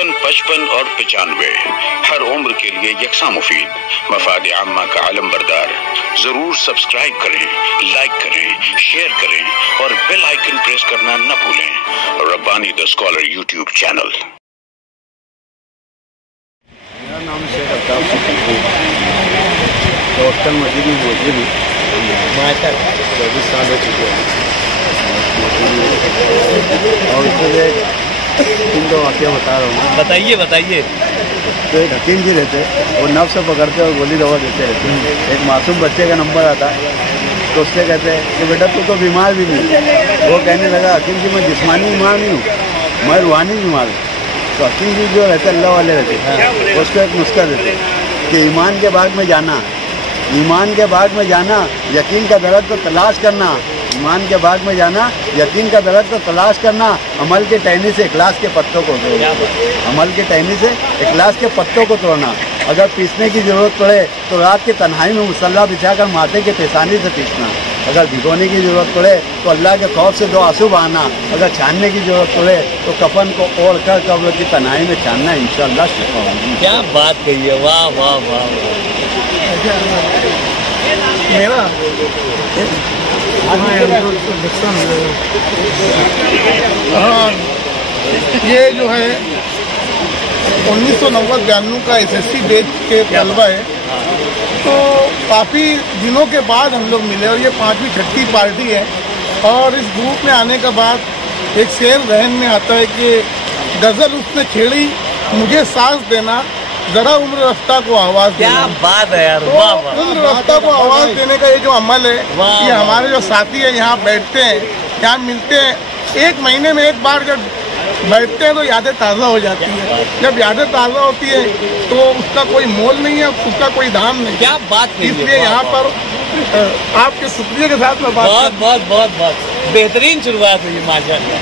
55, 55 और 95 हर उम्र के लिए यकसा मुफीद, मफाद आम्मा का आलम बरदार। जरूर सब्सक्राइब करें, लाइक करें, शेयर करें और बेल आइकन प्रेस करना न भूलें। Rabbani the scholar YouTube channel. मेरा नाम शेख अफ्ताब तो अक्सर मस्जिद में मौजूद हूँ। 24 साल हो चुके हैं और उससे 3 वाक़या बता रहा हूँ। बताइए। तो एक हकीम जी रहते, वो नफ से पकड़ते और गोली दवा देते रहते। एक मासूम बच्चे का नंबर आता तो उससे कहते हैं कि बेटा तू तो बीमार भी नहीं। वो कहने लगा हकीम जी मैं जिस्मानी बीमार नहीं हूँ, मैं रूहानी बीमार हूँ। तो हकीम जी जो रहते अल्लाह वाले रहते उसको एक नुस्खा देते कि ईमान के बाग में जाना, ईमान के बाग में जाना, यकीन का दरख्त को तलाश करना। ईमान के बाग में जाना, यकीन का दरख्त को तलाश करना, अमल के टहनी से इखलास के पत्तों को तोड़ना। अमल के टहनी से इखलास के पत्तों को तोड़ना। अगर पीसने की ज़रूरत पड़े तो रात की तन्हाई में मुसल्ला बिछाकर माथे के पेशानी से पीसना। अगर भिगोने की ज़रूरत पड़े तो अल्लाह के खौफ से 2 आंसू बहाना। अगर छानने की ज़रूरत पड़े तो कफन को ओढ़ कर कब्र की तन्हाई में छानना। इंशाअल्लाह शिफा होगी। क्या बात कही है, वाह वाह वाह। मेरा हाँ, ये जो है 1990-92 का SSC बैच के तलबा है। तो काफ़ी दिनों के बाद हम लोग मिले और ये 5वीं 6ठी पार्टी है। और इस ग्रुप में आने के बाद एक शेर जहन में आता है कि गज़ल उसने छेड़ी मुझे सांस देना, जरा उम्र रफ्ता को आवाज़ देना। क्या बात है यार, तो वाह वाह। उम्र रफ्ता को आवाज़ देने का ये जो अमल है, ये हमारे जो साथी है यहाँ बैठते हैं, यहाँ मिलते हैं, 1 महीने में एक बार जब बैठते हैं तो यादें ताज़ा हो जाती है। जब यादें ताज़ा होती है तो उसका कोई मोल नहीं है, उसका कोई दाम नहीं। क्या बात है। इसलिए यहाँ पर आपके शुक्रिया के साथ में बहुत बेहतरीन शुरुआत हुई माशाअल्लाह।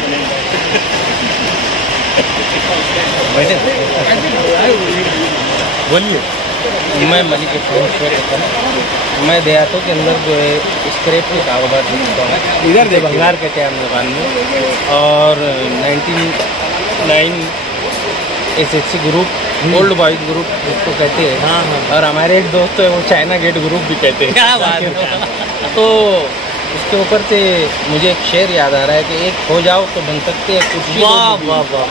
बोलिए। मैं मलिक मैं देहातों के अंदर जो है स्क्रैप के कारोबार करता हूँ। इधर से भंगार कहते हैं हम जबान में। और 99 SSC group, old boys group जिसको कहते हैं। हाँ। और हमारे एक दोस्त है वो चाइना गेट ग्रुप भी कहते हैं। क्या बात है। तो उसके ऊपर से मुझे एक शेर याद आ रहा है कि एक हो जाओ तो बन सकते हैं कुर्सी, वाह वाह वाह,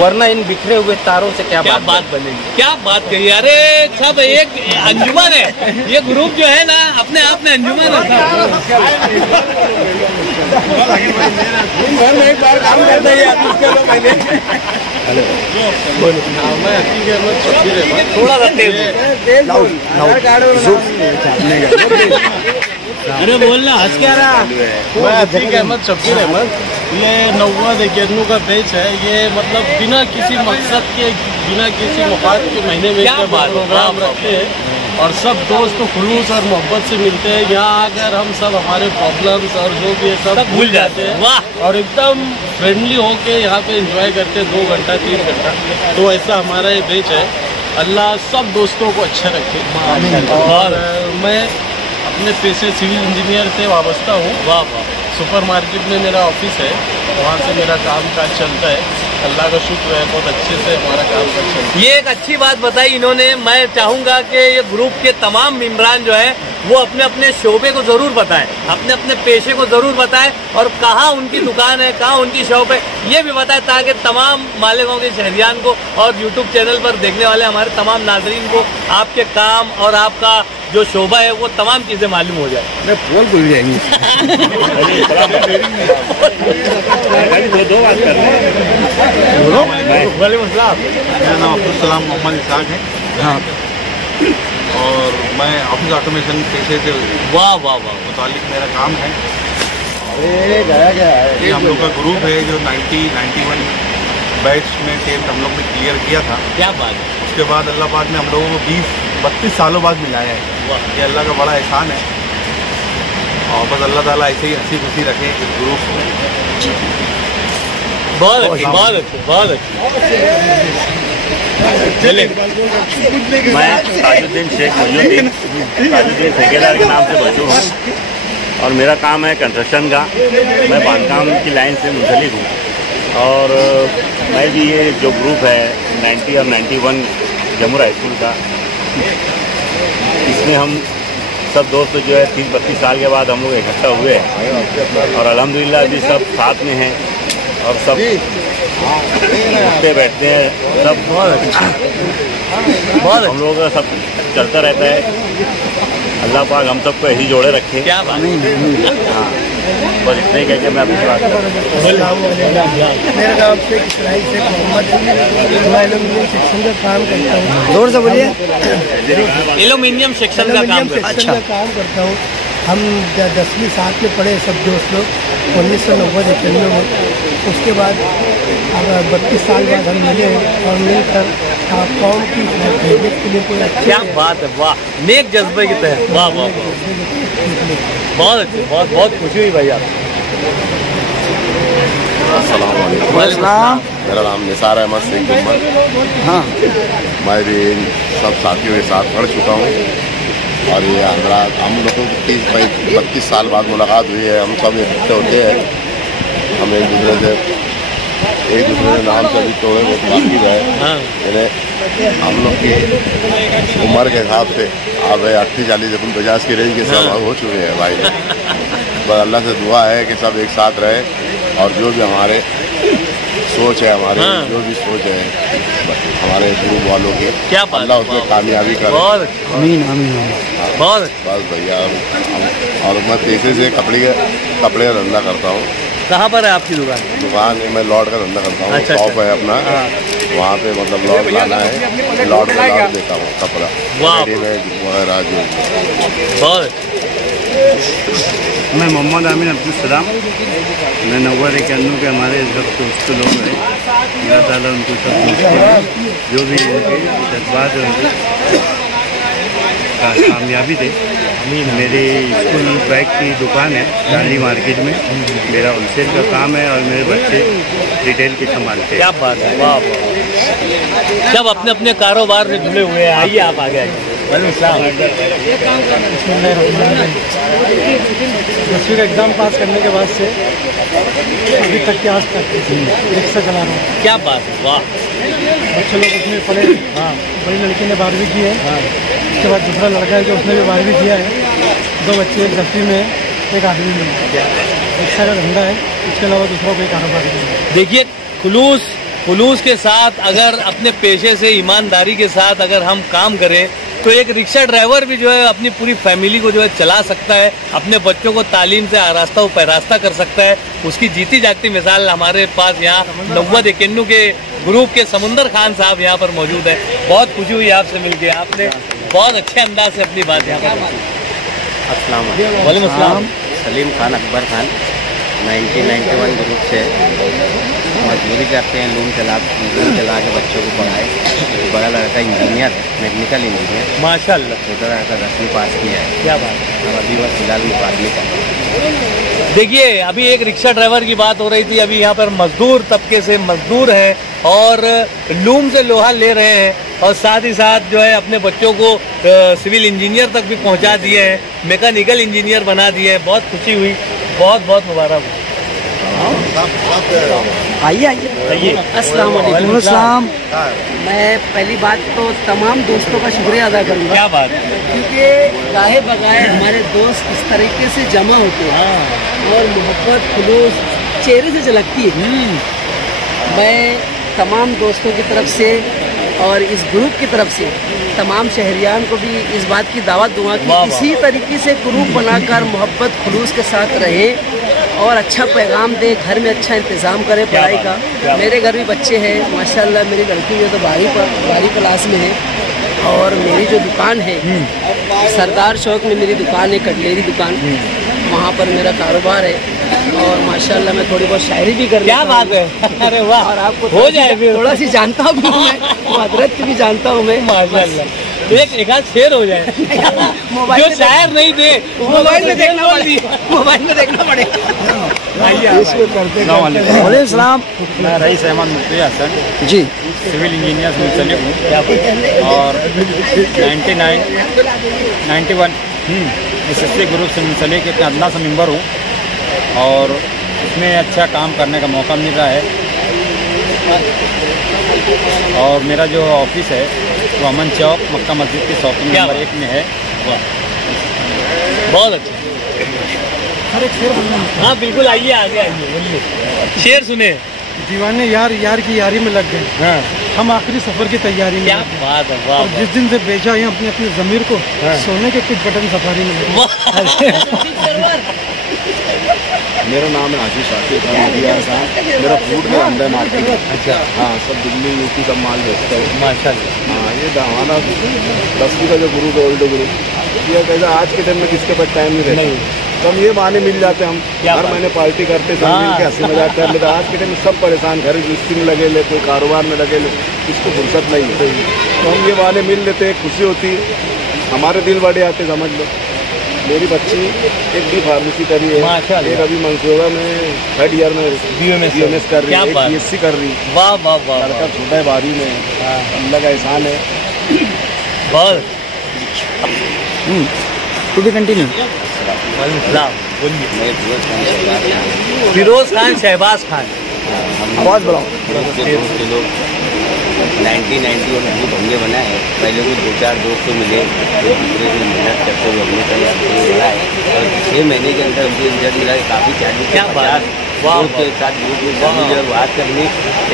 वरना इन बिखरे हुए तारों से क्या बात बनेगी। क्या बात कही। अरे सब एक अंजुमन है ये ग्रुप जो है ना, अपने आप में अंजुमन है। एक बार काम करता है थोड़ा सा तेज। अरे बोलना हंस क्या रहा। मैं अतीक अहमद शब्बीर अहमद। ये 90 का बैच है। ये मतलब बिना किसी मकसद के, बिना किसी मुफाद के महीने में प्रोग्राम रखते हैं और सब दोस्त खुलूस और मोहब्बत से मिलते हैं। यहाँ आकर हम सब हमारे प्रॉब्लम्स और जो भी है सब भूल जाते हैं और एकदम फ्रेंडली होके यहाँ पे एंजॉय करते हैं 2 घंटा 3 घंटा। तो ऐसा हमारा ये बैच है। अल्लाह सब दोस्तों को अच्छा रखे। और मैं अपने पेशे सिविल इंजीनियर से वाबस्ता हूँ। वाह वाह। सुपरमार्केट में मेरा ऑफिस है, वहाँ से मेरा काम काज चलता है। अल्लाह का शुक्र है, बहुत अच्छे से हमारा काम काज चलता है। ये एक अच्छी बात बताई इन्होंने। मैं चाहूँगा कि ये ग्रुप के तमाम मेंबरान जो है वो अपने अपने शोबे को ज़रूर बताएं, अपने अपने पेशे को ज़रूर बताएं और कहाँ उनकी दुकान है, कहाँ उनकी शॉप है, ये भी बताएं ताकि तमाम मालेगांव के शहरियान को और यूट्यूब चैनल पर देखने वाले हमारे तमाम नाजरीन को आपके काम और आपका जो शोभा है वो तमाम चीज़ें मालूम हो जाए। मैं फोन भूल जाएंगे। मेरा नाम अब्दुल सलाम मोहम्मद इसाक है। हाँ। और मैं ऑफिस ऑटोमेशन पेशे से वाह वाह वाह मुतालिक मेरा काम है। गया ये हम लोग का ग्रुप है जो 91 बैच में टेस्ट हम लोग ने क्लियर किया था। क्या बात है। उसके बाद अल्लाह पाक ने हम लोगों को 32 सालों बाद मिलाया है। ये अल्लाह का बड़ा एहसान है और बस अल्लाह ताला ऐसे ही हंसी खुशी रखे इस ग्रुप को। बहुत अच्छी, बहुत अच्छी, बहुत अच्छी। मैं ताजुद्दीन शेख मौजूद्दीन, ताजुद्दीन ठेकेदार के नाम से मशहूर हूँ और मेरा काम है कंस्ट्रक्शन का। मैं बांधकाम की लाइन से मुंसलिक हूँ और मैं भी ये जो ग्रुप है 90 और 91 जमुरा हाई स्कूल का। इसमें हम सब दोस्त जो है 30-32 साल के बाद हम लोग इकट्ठा हुए हैं और अल्हम्दुलिल्लाह अभी सब साथ में हैं और सब उठते बैठते हैं, सब बहुत हम लोगों का सब चलता रहता है। अल्लाह पाक हम सबको यही जोड़े रखे। क्या बात। हाँ, बस इतने कह के मैं अपनी बात मेरा नाम शेख इसराइल शेख मोहम्मद, मैं एल्यूमिनियम सेक्शन का काम करता हूँ। जोर से बोलिए। एल्यूमिनियम सेक्शन का काम करता हूँ। हम 10वीं साथ में पढ़े सब दोस्त लोग 1990 में। उसके बाद अब 32 साल बाद हम मिले और मिलकर कौम की खिदमत के लिए कोई अच्छी। क्या बात है, वाह, नेक जज्बे के तहत, वाह वाह वाह, बहुत अच्छे, बहुत बहुत खुशी हुई भाई आप। अस्सलाम, मेरा नाम निसार अहमद शेख जुम्मन। हाँ, मैं भी इन सब साथियों के साथ पढ़ चुका हूँ और ये हजरात हम लोगों की 32 साल बाद मुलाकात हुई है। हम सब इकट्ठे होते हैं, हम एक दूसरे के नाम से भी थोड़े बहुत बाकी है। हम लोग की उम्र के हिसाब से अब 38-40-50 की रेंज के सब हो चुके हैं भाई। बस अल्लाह से दुआ है कि सब एक साथ रहे और जो भी हमारे सोच है, हमारे जो भी सोच है हमारे ग्रुप वालों की, क्या अल्लाह उसमें कामयाबी करे। बहुत आमीन आमीन। बहुत बस भैया, और मैं तेजी से कपड़े का धंधा करता हूँ। कहाँ पर है आपकी दुकान? दुकान मैं लॉर्ड का धंधा करता हूँ। अच्छा, शॉप है अपना, वहाँ पे मतलब लॉर्ड लाना है, लॉर्ड का लॉर्ड देता हूँ कपड़ा वगैरह जो। बहुत। मैं मोहम्मद आमिन अब्दुल सलाम, मैं 90-91 के हमारे इस वक्त दोस्त लोग हैं। अल्लाह ताला उनको सब जो भी उनके जज्बात है उनकी कामयाबी दे। मेरी स्कूल बैग की दुकान है गांधी मार्केट में, मेरा होलसेल का काम है और मेरे बच्चे रिटेल के संभालते हैं। क्या बात है, वाह वाह। सब अपने अपने कारोबार में जुड़े हुए हैं। आइए आप आगे आइए। 10वीं का एग्ज़ाम पास करने के बाद से अभी तक के आज तक रिक्शा चला रहा हूँ। क्या बात है, वाह। बच्चे लोग उसमें पढ़े। हाँ, बड़ी लड़की ने 12वीं की है। उसके बाद दूसरा लड़का है जो उसने भी 12वीं किया है। 2 बच्चे, एक 10वीं में, एक 8वीं में। रिक्शा का धंधा है, इसके अलावा दूसरा कोई कारोबार नहीं। देखिए, खुलूस के साथ अगर अपने पेशे से ईमानदारी के साथ अगर हम काम करें तो एक रिक्शा ड्राइवर भी जो है अपनी पूरी फैमिली को जो है चला सकता है, अपने बच्चों को तालीम से आरास्ता व पैरास्ता कर सकता है। उसकी जीती जागती मिसाल हमारे पास यहाँ 90-91 के ग्रुप के समुंदर खान साहब यहाँ पर मौजूद है। बहुत खुशी हुई आपसे मिलके, आपने बहुत अच्छे अंदाज से अपनी बात यहाँ पर। अस्सलाम वालेकुम अस्सलाम। सलीम खान, अकबर खान, 1991 ग्रुप से मजदूरी करते हैं। लूम चला के बच्चों को पढ़ाए। बड़ा लड़का इंजीनियर, मैकेनिकल इंजीनियर माशाल्लाह। छोटा लड़का 10वीं पास किया है। क्या बात है। अब अभी वह फिलहाल मुकाबले कर। देखिए, अभी एक रिक्शा ड्राइवर की बात हो रही थी, अभी यहाँ पर मजदूर तबके से मजदूर हैं और लूम से लोहा ले रहे हैं और साथ ही साथ जो है अपने बच्चों को सिविल इंजीनियर तक भी पहुँचा दिए हैं, मैकेनिकल इंजीनियर बना दिए हैं। बहुत खुशी हुई, बहुत बहुत मुबारक हो। आइए आइए। अस्सलाम वालेकुम। मैं पहली बात तो तमाम दोस्तों का शुक्रिया अदा करूँगा। क्या बात है। क्योंकि गाहे बगाए हमारे दोस्त इस तरीके से जमा होते हैं और मोहब्बत खुलूस चेहरे से झलकती है। मैं तमाम दोस्तों की तरफ से और इस ग्रुप की तरफ से तमाम शहरियान को भी इस बात की दावत दूंगा कि इसी तरीके से ग्रुप बनाकर मोहब्बत खुलूस के साथ रहे और अच्छा पैगाम दे, घर में अच्छा इंतज़ाम करें पढ़ाई का। मेरे घर भी बच्चे हैं माशाल्लाह। मेरी लड़की जो तो 12वीं क्लास में है और मेरी जो दुकान है सरदार चौक में मेरी दुकान है, कटलेरी दुकान, वहाँ पर मेरा कारोबार है और माशाल्लाह मैं थोड़ी बहुत शायरी भी कर क्या बात है। अरे वाह। और आपको हो जाए थोड़ा सी जानता हूँ मैं, हजरत की भी जानता हूँ मैं माशाल्लाह। एक आध शेर हो जाए जो शायर नहीं दे, मोबाइल में देखना पड़ेगा। सलाम। मैं रईस अहमद मुफ्ती हसन जी, सिविल इंजीनियर से मुंसलिक हूँ और 91 SSC ग्रुप से मुंसलिक एक अदना से मेंबर हूँ और इसमें अच्छा काम करने का मौका मिल रहा है। और मेरा जो ऑफिस है वो अमन चौक मक्का मस्जिद के शॉपिंग नंबर 1 में है। बहुत अच्छा। हाँ बिल्कुल, आइए आगे आइए, बोलिए, शेर सुने। दीवाने यार यार की यारी में लग गए। हाँ। हम आखिरी सफर की तैयारी में। क्या बात है, वाह। और जिस दिन से बेचा है अपने अपने ज़मीर को, सोने के कुछ बटन सफारी में। मेरा नाम है आशीष शाकिर खान। मेरा फूड में अंडा मार्केट। अच्छा। हाँ, सब दिल्ली यूपी सब माल बेचता है माशाल्लाह। हाँ, ये हमारा 10वीं का जो ग्रुप है, ओल्ड ग्रुप, ये कैसा आज के टाइम में किसके पास टाइम नहीं रहता। तो हम ये बहाने मिल जाते, हम हर महीने पार्टी करते, सब मिल के हंसी मजाक कर लेते। आज के टाइम में सब परेशान, घर गृहस्थी में लगे ले, कोई कारोबार में लगे ले, इसको फुर्सत नहीं है। तो हम ये बहाने मिल लेते, खुशी होती, हमारे दिल बड़े आते। समझ लो, मेरी बच्ची एक भी फार्मेसी करी है, एक अभी मंसूबा में 3rd ईयर में BMS कर रही है, एक BSc कर रही है। वाह वाह वाह। लड़का छोटा है, 12वीं में, अल्लाह का एहसान है। बहुत to be continue. Firoz Khan, Shahbaz Khan, आवाज़ बढ़ाओ। 1991 में हमने बनाए। पहले को 2-4 दोस्त तो मिले, दूसरे से मेहनत करते हुए हमने तैयार बनाए और 6 महीने के अंदर हमको रिजल्ट मिला। काफ़ी 40-50 दोस्त के साथ ग्रुप में बात करने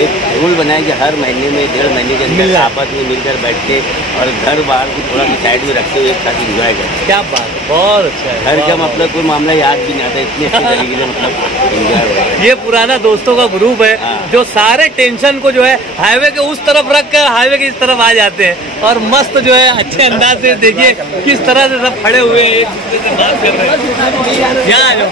एक रूल बनाए कि हर महीने में 1.5 महीने के अंदर आपस में मिलकर बैठ के और घर बाहर को थोड़ा साइड में रखते हुए एक साथ इंजॉय करते। क्या बात है, बहुत अच्छा है। घर का मतलब कोई मामला याद भी नहीं आता, इतनी अच्छी तरीके से मतलब इंजॉय हुआ। ये पुराना दोस्तों का ग्रुप है जो सारे टेंशन को जो है हाईवे के उस तरफ रख कर हाईवे की इस तरफ आ जाते हैं और मस्त जो है अच्छे अंदाज से देखिए किस तरह से सब खड़े हुए हैं, एक दूसरे से बात कर रहे हैं। यहाँ आ जाओ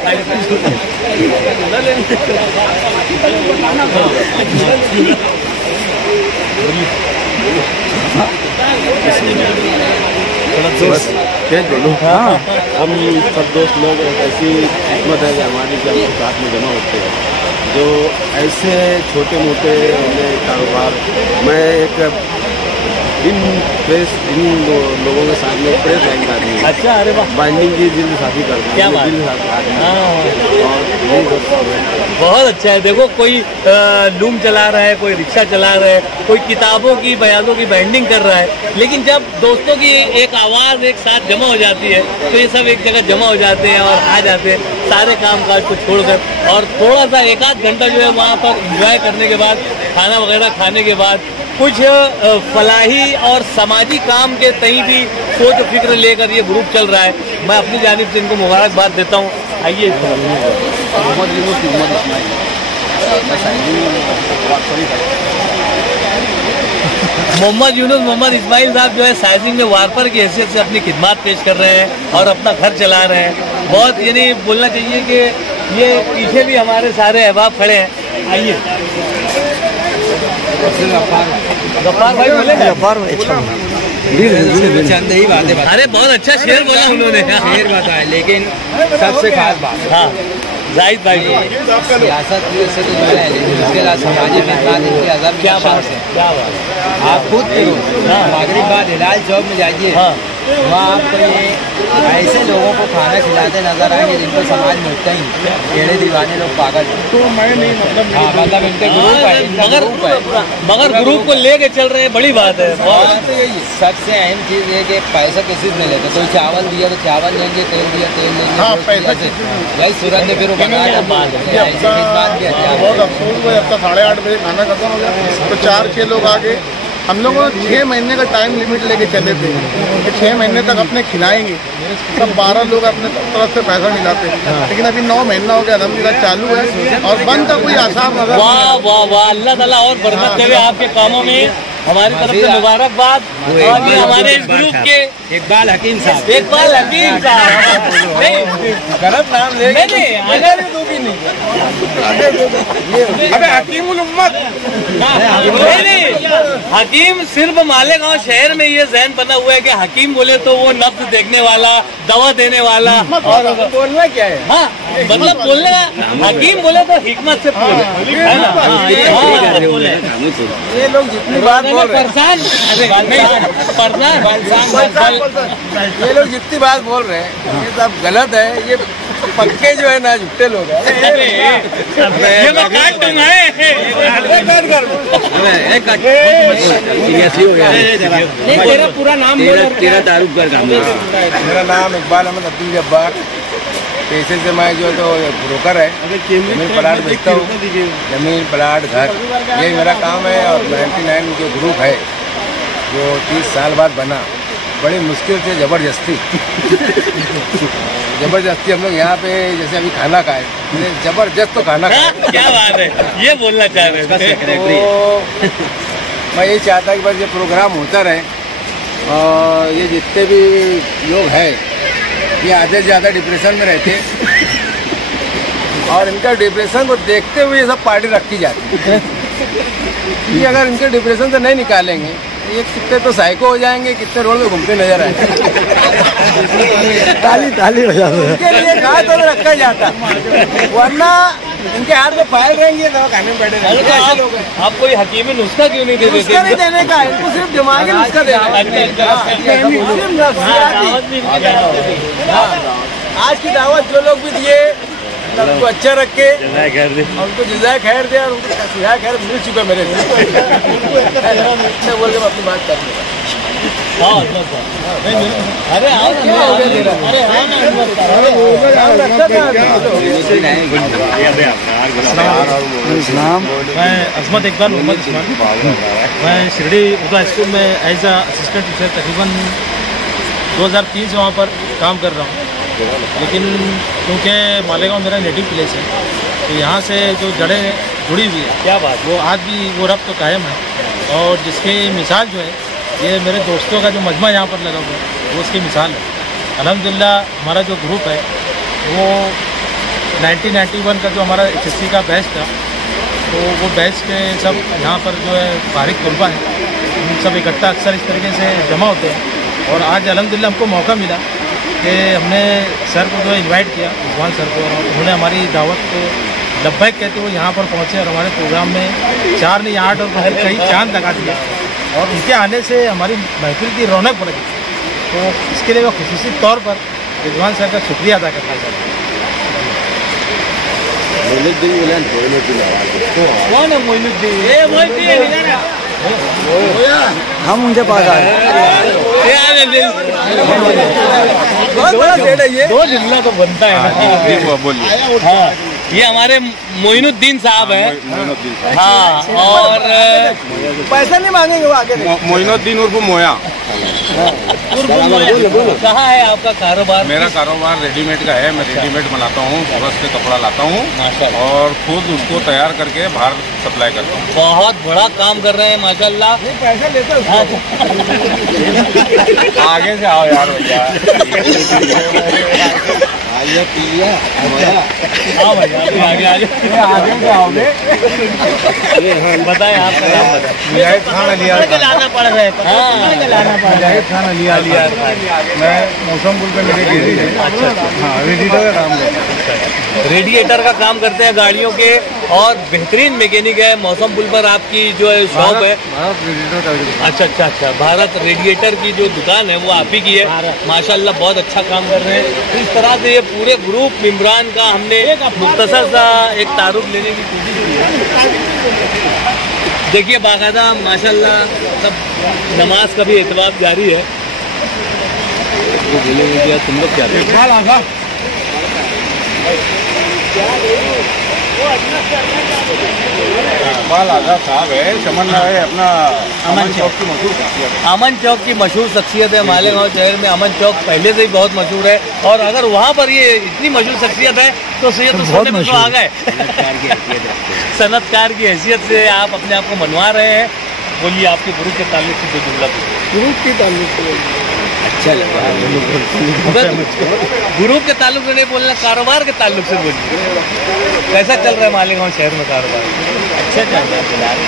हाँ, हम सब दोस्त लोग ऐसी किस्मत है कि हमारी जब साथ में जमा होते हैं, जो ऐसे छोटे मोटे कारोबार। मैं एक इन लोगों के साथ में प्रेस लाइन का आदमी। अच्छा, अरे वाह, बाइंडिंग की दिल शादी करते हैं। क्या बात। दिल और बहुत अच्छा है। देखो, कोई लूम चला रहा है, कोई रिक्शा चला रहा है, कोई किताबों की बयानों की बाइंडिंग कर रहा है, लेकिन जब दोस्तों की एक आवाज़ एक साथ जमा हो जाती है तो ये सब एक जगह जमा हो जाते हैं और आ जाते हैं सारे कामकाज को छोड़कर और थोड़ा सा 1-8 घंटा जो है वहाँ पर एंजॉय करने के बाद, खाना वगैरह खाने के बाद कुछ फलाही और समाजी काम के तई भी सोच और फिक्र लेकर ये ग्रुप चल रहा है। मैं अपनी जानिब से इनको मुबारकबाद देता हूँ। आइए, मोहम्मद यूनुस मोहम्मद इस्माइल साहब जो है साइजिंग में वार्पर की हैसियत से अपनी खिदमत पेश कर रहे हैं और अपना घर चला रहे हैं। बहुत यानी बोलना चाहिए कि ये पीछे भी हमारे सारे अहबाब खड़े हैं। आइए गफ्फार भाई बोलेंगे। चंद ही बातें। अरे बहुत अच्छा शेर बोला उन्होंने, शेर बताया, लेकिन सबसे खास बात हाँ जाहिद भाई सियासत से तो जो है, लेकिन उसके बाद समाजी खिदमत इनकी अज़म क्या बात है, क्या बात। आप खुद मगरिब बाद हिलाल चौक में जाइए, वहाँ आपको ये ऐसे लोगों को खाना खिलाते नजर आएंगे जिनको समाज मिलता ही टेढ़े दीवाने लोग पागल। तो मैं नहीं मतलब मतलब इनके ग्रुप है, मगर ग्रुप को लेके चल रहे हैं, बड़ी बात है। सबसे अहम चीज़ ये कि पैसा किसी से नहीं लेते। कोई चावल दिया तो चावल लेंगे, तेल दिया तेल लेंगे। हाँ, पैसा भाई सूरत में फिर बहुत अफसोस हुआ। अब तक 8:30 बजे खाना खत्म हो गया तो 4-6 लोग आ गए। हम लोगों ने 6 महीने का टाइम लिमिट लेके चले थे कि 6 महीने तक अपने खिलाएंगे। सब 12 लोग अपने तरफ से पैसा मिलाते, लेकिन अभी 9 महीना हो गया, अल्हम्दुलिल्लाह चालू है और बंद का कोई आसार नजर। वाह वाह वाह, अल्लाह ताला और बरकत करे आपके कामों में। हमारी तरफ से मुबारकबाद। और ये हमारे इस ग्रुप के इकबाल हकीम साहब, इकबाल हकीम साहब गलत नाम ले नहीं, अबे हकीमुल उम्मत नहीं, हकीम सिर्फ मालेगांव शहर में ये ज़हन बना हुआ है कि हकीम बोले तो वो नब्ज देखने वाला, दवा देने वाला। और बोलना क्या है? हाँ, मतलब बोलने हकीम बोले तो हिकमत से बोले, है ना। ये लोग जितनी बात बोल रहे ये लोग जितनी बात बोल रहे हैं ये सब गलत है। ये पक्के जो है ना झूठे लोग हैं। पूरा नाम तेरा तारुफ कर काम। मेरा नाम इकबाल अहमद अब्दुल जब्बार। पैसे से मैं जो तो ब्रोकर है, जमीन प्लाट बेचता हूँ, जमीन प्लाट घर, यही मेरा काम है। और 99 जो ग्रुप है जो 30 साल बाद बना, बड़ी मुश्किल से ज़बरदस्ती हम लोग यहाँ पे जैसे अभी खाना खाए, जबरदस्त तो खाना खाए। क्या बात है, ये बोलना चाह रहे हैं। तो मैं यही चाहता कि बस ये प्रोग्राम होता रहे और ये जितने भी लोग हैं ये आधे से ज़्यादा डिप्रेशन में रहते और इनका डिप्रेशन को देखते हुए ये सब पार्टी रखी जाती है। ये अगर इनके डिप्रेशन से नहीं निकालेंगे ये कितने तो साइको हो जाएंगे, कितने रोड में घूमते नजर आएंगे। ताली हो जाता है। इनके लिए कहा तो रखा जाता, वरना इनके हाथ में फाइल रहेंगे तो खाने में बैठे रहेंगे। ऐसे लोग हैं। आप कोई हकीमी नुस्खा क्यों नहीं दे देते? नुस्खा नहीं देने का, इनको सिर्फ दिमागी नुस्खा देना है। आज की दावत जो लोग भी दिए उनको अच्छा रखे और उनको जज़ाए खैर दे और उनको जज़ाए खैर मिल चुका मेरे से। अच्छा बोल के मैं अपनी बात कर लूँगा। अरे मैं अजमत इकबाल मोहम्मद उस्मान, मैं शिरडी उर्दू हाई स्कूल में एज अ असिस्टेंट टीचर तकरीबन 2003 से वहाँ पर काम कर रहा हूँ। लेकिन क्योंकि मालेगांव मेरा नेटिव प्लेस है तो यहाँ से जो जड़ें जुड़ी हुई है, क्या बात, वो आज भी वो रब्त तो कायम है। और जिसकी मिसाल जो है ये मेरे दोस्तों का जो मजमा यहाँ पर लगा हुआ है वो उसकी मिसाल है। अल्हम्दुलिल्लाह हमारा जो ग्रुप है वो 1991 का जो हमारा HSC का बैच था तो वो बैच के सब यहाँ पर जो है फारिग तलबा है उन सब इकट्ठा अक्सर इस तरीके से जमा होते हैं। और आज अल्हम्दुलिल्लाह हमको मौका मिला कि हमने सर को जो है इन्वाइट किया, रिजवान सर को, और उन्होंने हमारी दावत को लब्बैक कहते हुए यहाँ पर पहुँचे और हमारे प्रोग्राम में 4 नहीं 8 और कई चांद लगा दिया। और उनके आने से हमारी महफिल की रौनक बढ़ गई। तो इसके लिए मैं खुसूसी तौर पर रिजवान सर का शुक्रिया अदा करना चाहता हूँ। कौन है मोइनुद्दीन? हम उनके पास आए। दो जुमला तो बनता है ना। बोलिए। हाँ, ये हमारे मोइनुद्दीन साहब हैं। हाँ, और पैसा नहीं मांगेंगे वो आगे। मोइनुद्दीन उर्फ मोया। कहाँ है आपका कारोबार? मेरा कारोबार रेडीमेड का है। मैं रेडीमेड बनाता हूँ, सूरत से कपड़ा लाता हूँ और खुद उसको तैयार करके बाहर सप्लाई करता हूँ। बहुत बड़ा काम कर रहे हैं माशाल्लाह। पैसा लेते आगे से आओ यार भैया। हाँ भाई आगे आगे आओगे। बताएं आपका नाम बताएं। खाना लिया लाना पड़ रहा है। खाना लिया मैं मौसम पुल पे मेरी डेयरी है। अच्छा। हाँ, रेडिएटर का काम करता हूँ। रेडिएटर का काम करते हैं गाड़ियों के और बेहतरीन मैकेनिक है। मौसम पुल पर आपकी जो है शॉप है। अच्छा। भारत रेडिएटर की जो दुकान है वो आप ही की है। माशाल्लाह बहुत अच्छा काम कर रहे हैं। इस तरह से ये पूरे ग्रुप इमरान का हमने मुख्तसर सा एक तारुफ लेने की कोशिश की है। देखिए बाकायदा माशाल्लाह सब नमाज का भी एहतमाम जारी है। तुम लोग क्या इकबाल आगा साहब है, चमन है अपना अमन चौक की मशहूर शख्सियत है। अमन चौक की मशहूर शख्सियत है। मालेगांव शहर में अमन चौक पहले से ही बहुत मशहूर है और अगर वहाँ पर ये इतनी मशहूर शख्सियत है तो सैयद तो सोने में तो आ गए। सनतकार की हैसियत से आप अपने आप को मनवा रहे हैं। बोलिए आपके ग्रुप के ताल्लुक से जो जुमला ग्रुप के ताल्लुक से अच्छा लगा। ग्रुप के ताल्लुक से नहीं बोलना, कारोबार के ताल्लुक से बोलिए। कैसा चल रहा है मालेगांव शहर में कारोबार? अच्छा चल रहा है फिलहाल।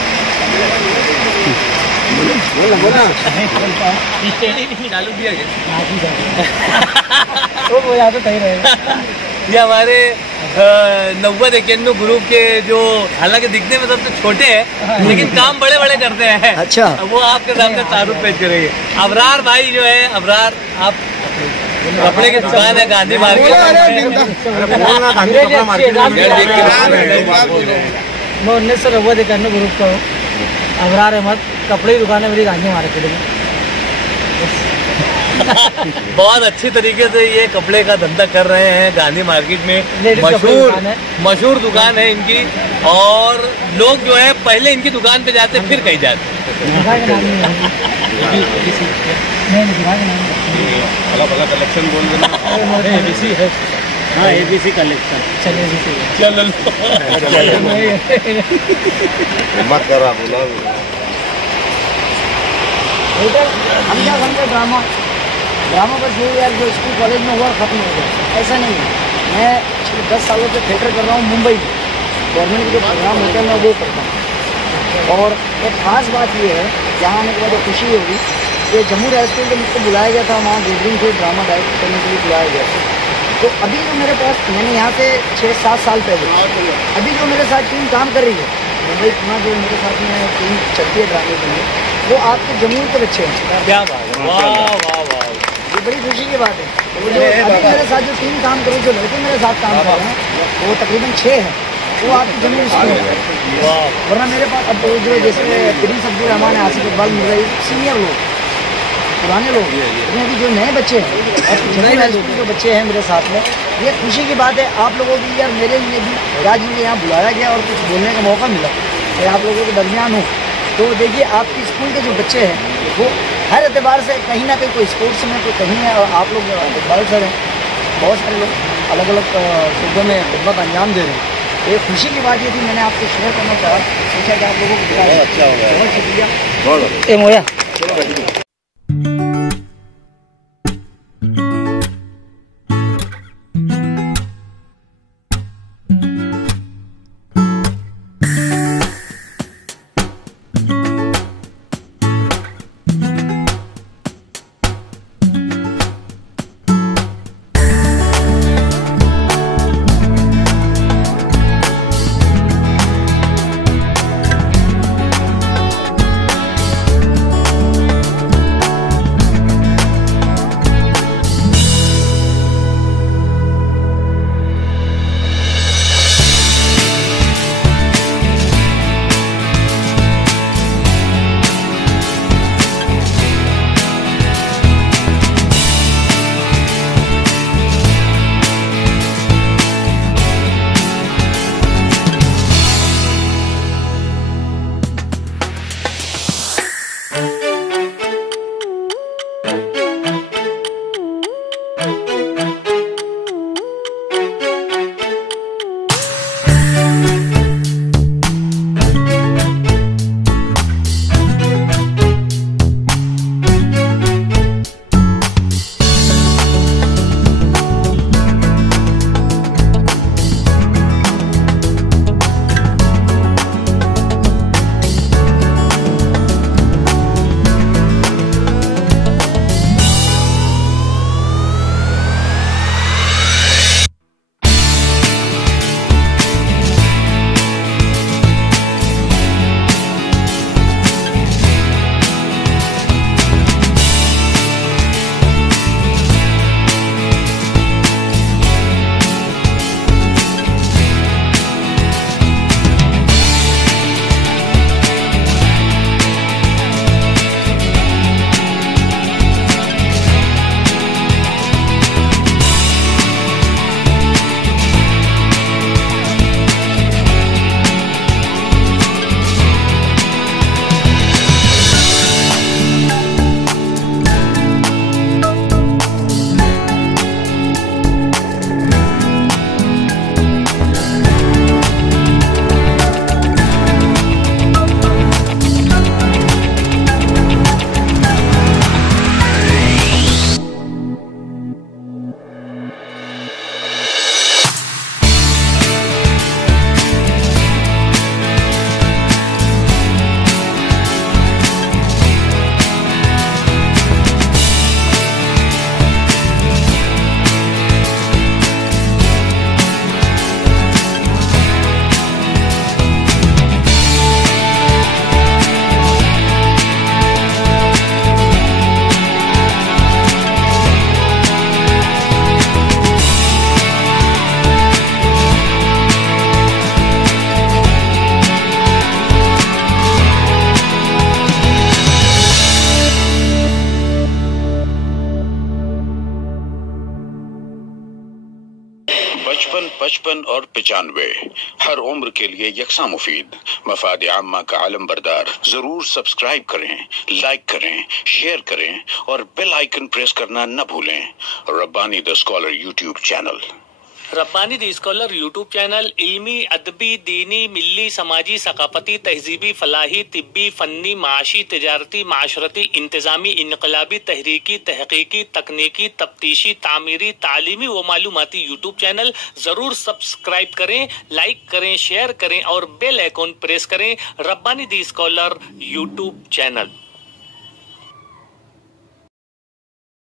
चालू किया गया। ये हमारे 90-91 ग्रुप के जो हालांकि दिखने में सबसे छोटे हैं लेकिन काम बड़े बड़े करते हैं। अच्छा, वो आपके सामने तारुफ पेश करेंगे। अबरार भाई जो है, अबरार आप कपड़े की दुकान है गांधी मार्केट। मैं 1990-91 ग्रुप का हूँ। अबरार अहमद, कपड़े की दुकान है मेरी गांधी मार्केट में। बहुत अच्छी तरीके से ये कपड़े का धंधा कर रहे हैं गांधी मार्केट में। मशहूर दुकान है इनकी, और लोग जो है पहले इनकी दुकान पे जाते फिर कहीं जाते। अलग कलेक्शन बोल देना। ABC है। हाँ, ABC कलेक्शन। चलो मत करो बोला। हम क्या समझे ड्रामा बस यही यार, जो स्कूल कॉलेज में हुआ खत्म हो गया, ऐसा नहीं है। मैं 10 सालों से थिएटर कर रहा हूँ मुंबई में। गवर्नमेंट के जो प्रोग्राम होते हैं मैं वो करता हूँ। और एक ख़ास बात ये है, यहाँ आने के बाद खुशी होगी कि जम्मू हाई स्कूल के मुझको बुलाया गया था, वहाँ गैदरिंग से ड्रामा डायरेक्ट करने के लिए बुलाया गया था। तो अभी जो मेरे पास, मैंने यहाँ से 6-7 साल पहले, अभी जो मेरे साथ टीम काम कर रही है मुंबई पुणे, जो मेरे साथ में टीम चलती है ड्रामे के लिए, वो आपके जम्मू के बच्चे हैं। क्या बात है, वाह वाह वाह, ये बड़ी खुशी की बात है। वो जो अभी मेरे साथ जो टीम काम कर रही है, जो लड़के मेरे साथ काम कर रहे हैं, वो तकरीबन 6 हैं, वो आपकी जम्मू स्कूल है। वरना मेरे पास अब जो जैसे प्रिंस अब्दुल रहमान है, आसिफ इकबाल मिर्जा, सीनियर लोग, पुराने लोग, लेकिन अभी जो नए बच्चे हैं और नए हाई स्कूल के बच्चे हैं मेरे साथ में, ये खुशी की बात है आप लोगों की। यार मेरे लिए भी आज मुझे यहाँ बुलाया गया और कुछ बोलने का मौका मिला कि आप लोगों के दरमियान हो। तो देखिए, आपकी स्कूल के जो बच्चे हैं वो हर एतबार से कहीं ना कहीं, कोई स्पोर्ट्स में, कोई कहीं है, और आप लोग इकबाल सर हैं, बहुत सारे लोग अलग अलग सूबों में खिदमत अंजाम दे रहे हैं। एक खुशी की बात ये थी, मैंने आपको शेयर करना चाहा, सोचा कि आप लोगों को बताया। अच्छा हो गया, बहुत शुक्रिया। मोया 55, 55 और 95 हर उम्र के लिए यकसा मुफीद मफाद आम्मा का आलम बरदार। जरूर सब्सक्राइब करें, लाइक करें, शेयर करें और बेल आइकन प्रेस करना न भूलें। Rabbani the scholar YouTube channel. Rabbani the scholar YouTube channel इल्मी, अदबी, दीनी, मिल्ली, समाजी, सकाफती, तहजीबी, फलाही, तिब्बी, फन्नी, माशी, तिजारती, माशरती, इंतजामी, इनकलाबी, तहरीकी, तहकीकी, तकनीकी, तफ्तीशी, तामीरी, तालीमी व मालूमाती यूट्यूब चैनल। जरूर सब्सक्राइब करें, लाइक करें, शेयर करें और बेल आइकन प्रेस करें। Rabbani the scholar YouTube channel.